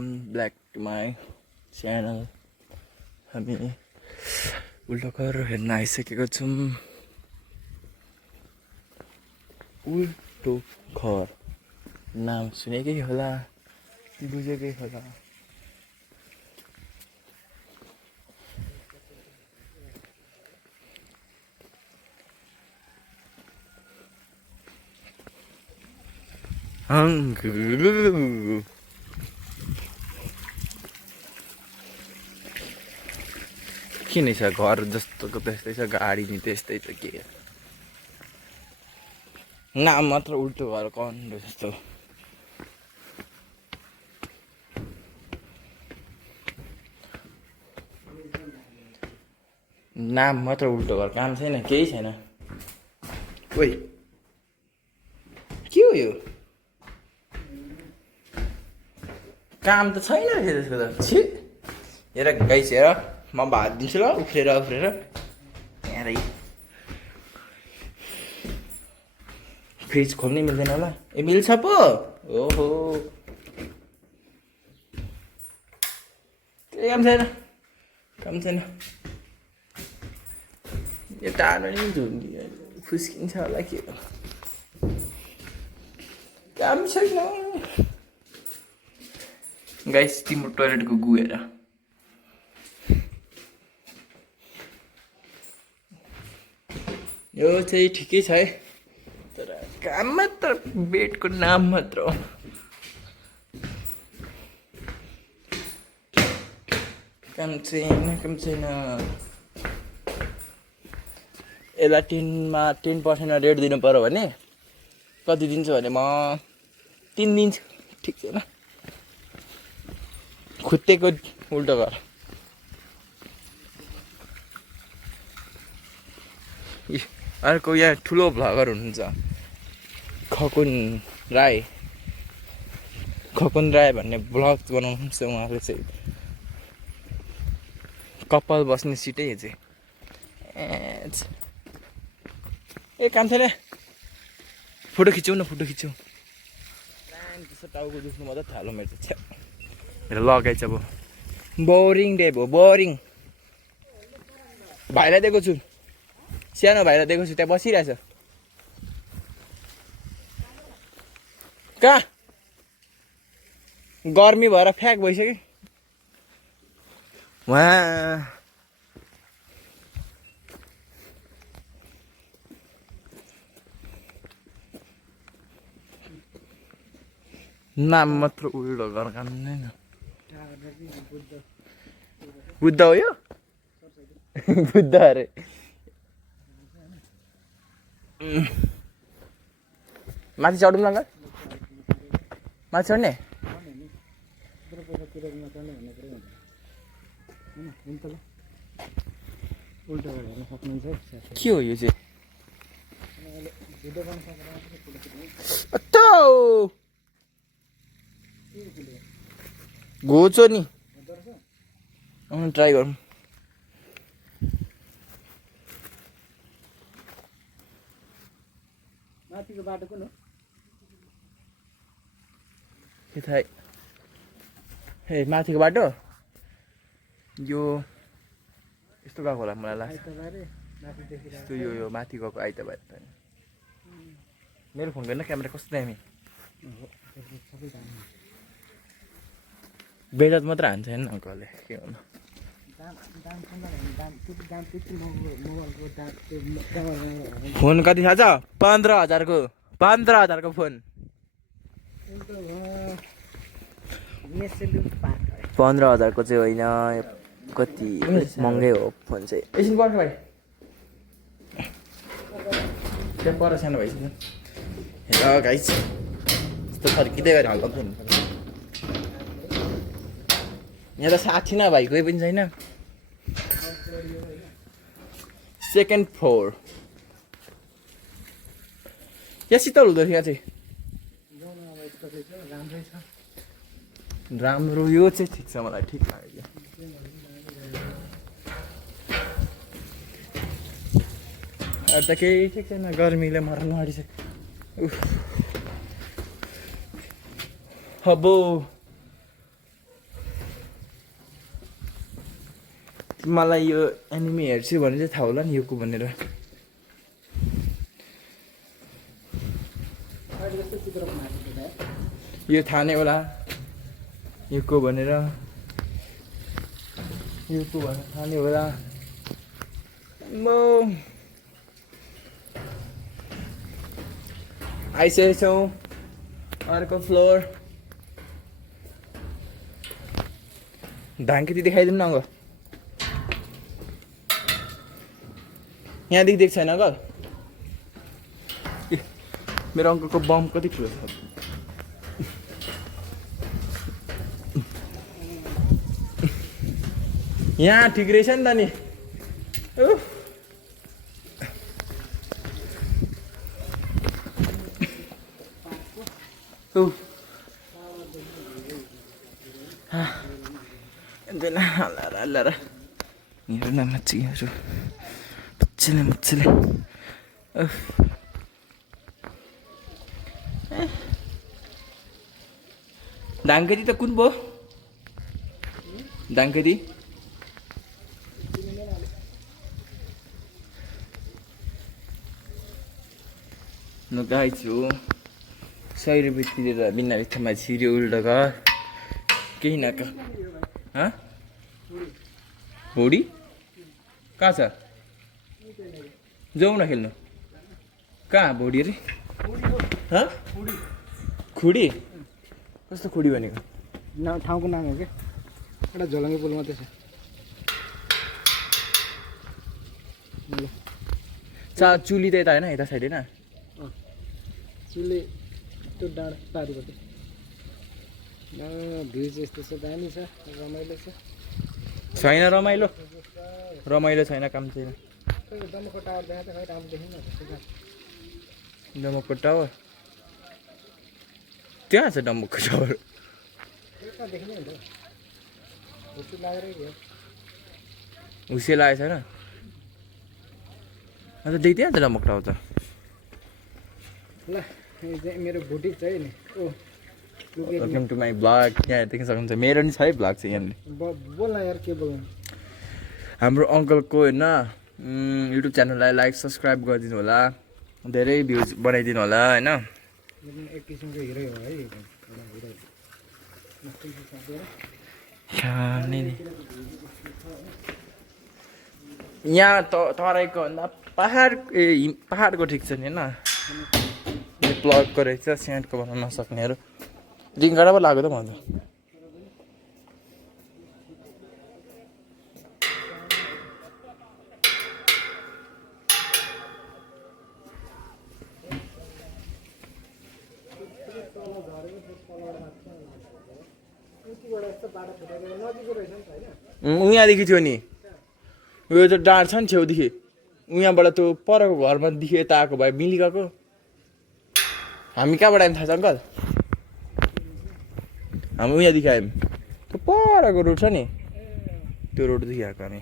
Back to my channel. हामी उल्टो घर हेर्न आइसकेको छौँ। उल्टो घर नाम सुनेकै होला, बुझेकै होला। किन छ घर जस्तोको त्यस्तै छ, गाडी नि त्यस्तै छ। के नाम मात्र उल्टो घर कन्डो जस्तो। नाम मात्र उल्टो घर, काम छैन, केही छैन। ओइ के हो यो? काम त छैन रहेछ त्यसको त। छि हेर गाइस, हेर म भात दिन्छु ल, उफ्रेर यहाँ फ्रिज खोल्नै मिल्दैन होला। ए मिल्छ पो। ओहो केही काम छैन। यो टाढो नि झुन्डी फुस्किन्छ होला के हो। काम छैन गाइस, तिम्रो टोइलेटको गु हेर। यो चाहिँ ठिकै छ है, तर काम मात्र, बेडको नाम मात्र हो। काम छैन। यसलाई 10% रेट दिनु पर्यो भने कति दिन्छु भने म 3 दिन्छु। ठिक छैन, खुत्तेको उल्टो घर। अर्को यहाँ ठुलो भ्लगर हुनुहुन्छ, खकुन राई भन्ने भ्लग बनाउनुहुन्छ उहाँले चाहिँ। कपाल बस्ने सिटै चाहिँ ए काम छैन। फोटो खिचौँ न, त्यसो टाउको दुख्नु मात्रै थालो मेरो चाहिँ। हेर लगाइ चाहिँ अब बोरिङ डे भयो, बोरिङ। भाइलाई दिएको छु, सानो भाइलाई दिएको छु, त्यहाँ बसिरहेछ। कहाँ गर्मी भएर फ्याक भइसक्यो वहाँ। नाम मात्र उल्टो घर, काम छैन। बुद्ध हो यो? बुद्ध अरे। माथि चढौँ न, माथि चढ्ने। के हो यो चाहिँ? घोचो नि, ट्राई गरौँ। माथिको बाटो कुन हो? के थाहै। ए माथिको बाटो यो यस्तो गएको होला मलाई लाग्छ। यस्तो यो माथि गएको आइतबार। मेरो फोनको हेर्न क्यामेरा कस्तो दामी। बेजत मात्र हान्छ हेर्न अङ्कलले, के गर्नु। फोन कति थाहा छ? 15,000 को फोन। 15,000 को चाहिँ होइन, कति महँगै हो फोन चाहिँ। एकछिन पर्छ भाइ, त्यहाँ पर सानो भइसक्यो। हेर गाइस, यस्तो फर्किँदै गएर हाल्दा फोन। यहाँ त साथी न भाइ कोही पनि छैन। 2nd floor. यहाँ शीतल हुँदो थियो चाहिँ। राम्रो, यो चाहिँ ठिक छ, मलाई ठिक लाग्यो। अब त केही ठिक छैन, गर्मीले मर्नु आँटिसक्यो। अब मलाई यो एनिमे हेर्छु भने चाहिँ थाहा होला नि यो को भनेर। यो थाहा नै होला यो को भनेर, यो को भनेर थाहा नै होला। म आइसकेको छौँ अर्को फ्लोर। धानखेती देखाइदिनु न अङ्कल, यहाँदेखि देख्छ छैन अङ्कल? मेरो अङ्कलको बम कति ठुलो छ। यहाँ ठिक रहेछ नि त नि। Allora, io non mi ci io. Muccile. Dangkedi त कुन भयो? Dangkedi? न गाइछु 100 रुपैयाँ तिरेर बिना बित्थामा छिर्यो उल्टा घर केही नका। हाँ? होडी? कहाँ छ? जाउँ न खेल्नु। कहाँ भोडी अरे? हाँ? खुडी? कस्तो खुडी भनेको? ठाउँको नाम हो क्या, एउटा झोलङ्गे पुल मात्रै छ। चुली त यता होइन, यता साइड होइन? चुली त्यो डाँडा पारिपट्टि। भ्यू चाहिँ यस्तो छ, दामी छ, रमाइलो छ। छैन रमाइलो छैन, काम छैन। दमको टावर देखाएको खै राम्रो देखिन। डम्बुको टावर त्यहाँ छ। डम्बुको टावर देखिने हुन्छ, हुस्से लागेर गयो। हुस्से लागेको छैन अन्त देखिदियो नि त डम्बुको टावर त। ल मेरो भुटी चाहिँ नि। Welcome to my blog. यहाँ देख्न सक्नुहुन्छ मेरो नि छ है ब्लग चाहिँ यहाँनिर। बोल्न यार, के बोल्नु। हाम्रो अङ्कलको होइन युट्युब च्यानललाई लाइक सब्सक्राइब गरिदिनु होला, धेरै भ्युज बनाइदिनु होला होइन। एक किसिमको हिरो हो है। यहाँ तराईको भन्दा पहाडको ठिक छ नि होइन। प्लगको रहेछ, सेन्टको बनाउन नसक्नेहरू। रिङ्गडा पो लाग्यो त म त। उहाँदेखि थियो नि, उयो त डाँड छ नि छेउदेखि, उहाँबाट त्यो परको घरमा देखि यता आएको भए मिली गएको। हामी कहाँबाट आयौँ थाहा छ अङ्कल? हामी उहाँदेखि आयौँ, त्यो परको रोड छ नि, त्यो रोडदेखि आएको हामी।